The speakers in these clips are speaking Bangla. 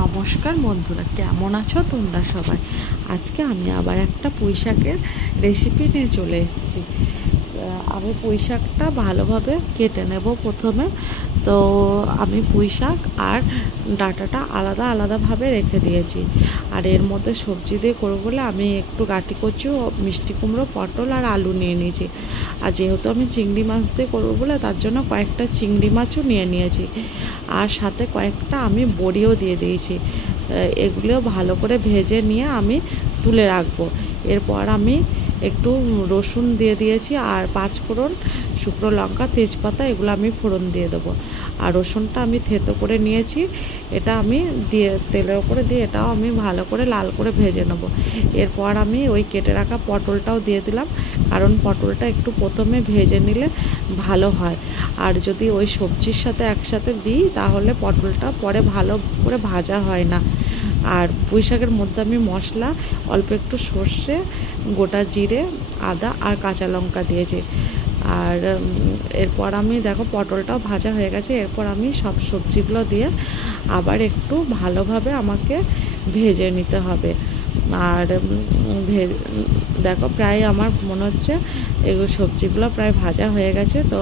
নমস্কার বন্ধুরা, কেমন আছো তোমরা সবাই? আজকে আমি আবার একটা পুঁই শাকের রেসিপি নিয়ে চলে এসেছি। আমি পুঁই শাকটা ভালোভাবে কেটে নেব প্রথমে। তো আমি পুঁই শাক আর ডাঁটাটা আলাদা আলাদাভাবে রেখে দিয়েছি। আর এর মধ্যে সবজি দিয়ে করবো বলে আমি একটু গাঁটি কচু, মিষ্টি কুমড়ো, পটল আর আলু নিয়ে নিয়েছি। আর যেহেতু আমি চিংড়ি মাছ দিয়ে করবো বলে তার জন্য কয়েকটা চিংড়ি মাছও নিয়ে নিয়েছি। আর সাথে কয়েকটা আমি বড়িও দিয়ে দিয়েছি। এগুলো ভালো করে ভেজে নিয়ে আমি তুলে রাখবো। এরপর আমি একটু রসুন দিয়ে দিয়েছি আর 5 ফোড়ন, শুকনো লঙ্কা, তেজপাতা এগুলো আমি ফোড়ন দিয়ে দেবো। আর রসুনটা আমি থেতো করে নিয়েছি, এটা আমি দিয়ে তেলের ওপরে দিয়ে এটাও আমি ভালো করে লাল করে ভেজে নেবো। এরপর আমি ওই কেটে রাখা পটলটাও দিয়ে দিলাম, কারণ পটলটা একটু প্রথমে ভেজে নিলে ভালো হয়। আর যদি ওই সবজির সাথে একসাথে দিই তাহলে পটলটা পরে ভালো করে ভাজা হয় না। আর পুঁই শাকের মধ্যে আমি মশলা অল্প একটু সর্ষে, গোটা জিরে, আদা আর কাঁচা লঙ্কা দিয়েছি। আর এরপর আমি দেখো পটলটাও ভাজা হয়ে গেছে। এরপর আমি সব সবজিগুলো দিয়ে আবার একটু ভালোভাবে আমাকে ভেজে নিতে হবে। আর দেখো প্রায় আমার মনে হচ্ছে এগুলো সবজিগুলো প্রায় ভাজা হয়ে গেছে। তো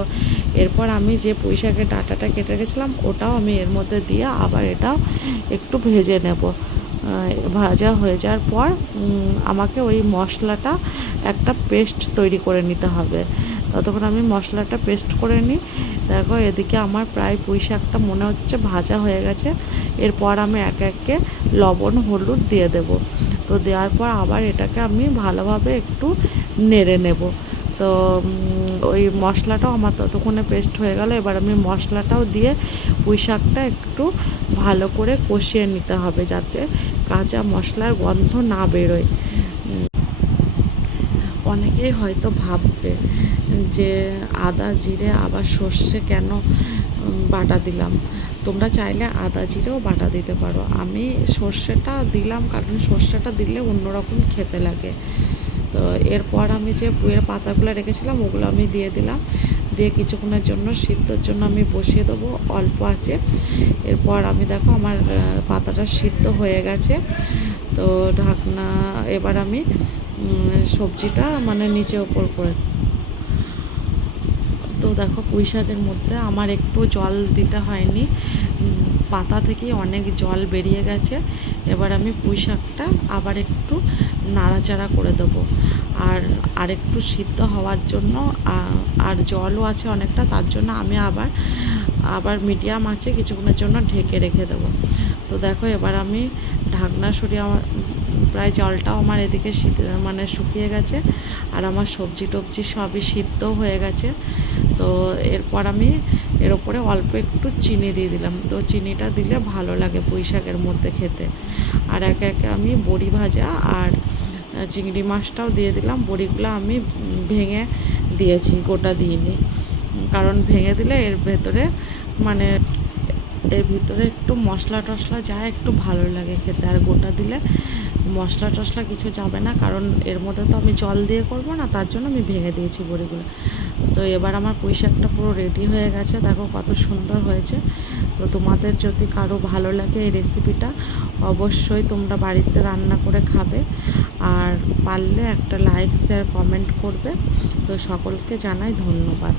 এরপর আমি যে পুঁই শাকের ডাঁটাটা কেটে রেখেছিলাম ওটাও আমি এর মধ্যে দিয়ে আবার এটাও একটু ভেজে নেব। ভাজা হয়ে যাওয়ার পর আমাকে ওই মশলাটা একটা পেস্ট তৈরি করে নিতে হবে। ততক্ষণ আমি মশলাটা পেস্ট করে নিই। দেখো এদিকে আমার প্রায় পুঁই শাকটা মনে হচ্ছে ভাজা হয়ে গেছে। এরপর আমি একে একে লবণ, হলুদ দিয়ে দেব। তো দেওয়ার পর আবার এটাকে আমি ভালোভাবে একটু নেড়ে নেব। তো ওই মশলাটাও আমার ততক্ষণে পেস্ট হয়ে গেল। এবার আমি মশলাটাও দিয়ে পুঁই শাকটা একটু ভালো করে কষিয়ে নিতে হবে, যাতে কাঁচা মশলার গন্ধ না বেরোয়। অনেকেই হয়তো ভাববে যে আদা জিরে আবার সর্ষে কেন বাটা দিলাম। তোমরা চাইলে আদা জিরেও বাটা দিতে পারো। আমি সর্ষেটা দিলাম কারণ সর্ষেটা দিলে অন্যরকম খেতে লাগে। তো এরপর আমি যে পুঁইয়ের পাতাগুলো রেখেছিলাম ওগুলো আমি দিয়ে দিলাম, দিয়ে কিছুক্ষণের জন্য সিদ্ধর জন্য আমি বসিয়ে দেবো অল্প আঁচে। এরপর আমি দেখো আমার পাতাটা সিদ্ধ হয়ে গেছে। তো ঢাকনা, এবার আমি সবজিটা মানে নিচে ওপর করে। তো দেখো পুঁই শাকের মধ্যে আমার একটু জল দিতে হয়নি, পাতা থেকে অনেক জল বেরিয়ে গেছে। এবার আমি পুঁই শাকটা আবার একটু নাড়াচাড়া করে দেবো। আর একটু সিদ্ধ হওয়ার জন্য আর জলও আছে অনেকটা, তার জন্য আমি আবার মিডিয়াম আছে কিছুক্ষণের জন্য ঢেকে রেখে দেবো। তো দেখো এবার আমি ঢাকনা সরিয়ে প্রায় জলটাও আমার এদিকে মানে শুকিয়ে গেছে। আর আমার সবজি টবজি সবই সিদ্ধ হয়ে গেছে। তো এরপর আমি এর ওপরে অল্প একটু চিনি দিয়ে দিলাম। তো চিনিটা দিলে ভালো লাগে পুঁই শাকের মধ্যে খেতে। আর একে একে আমি বড়ি ভাজা আর চিংড়ি মাছটাও দিয়ে দিলাম। বড়িগুলো আমি ভেঙে দিয়েছি, গোটা দিইনি, কারণ ভেঙে দিলে এর ভিতরে একটু মশলা টশলা যায়, একটু ভালো লাগে খেতে। আর গোটা দিলে মশলা টশলা কিছু যাবে না, কারণ এর মধ্যে তো আমি জল দিয়ে করবো না, তার জন্য আমি ভেঙে দিয়েছি বড়িগুলো। তো এবার আমার পুঁই শাকটা পুরো রেডি হয়ে গেছে, দেখো কত সুন্দর হয়েছে। তো তোমাদের যদি কারো ভালো লাগে এই রেসিপিটা, অবশ্যই তোমরা বাড়িতে রান্না করে খাবে। আর পারলে একটা লাইক, শেয়ার, কমেন্ট করবে। তো সকলকে জানাই ধন্যবাদ।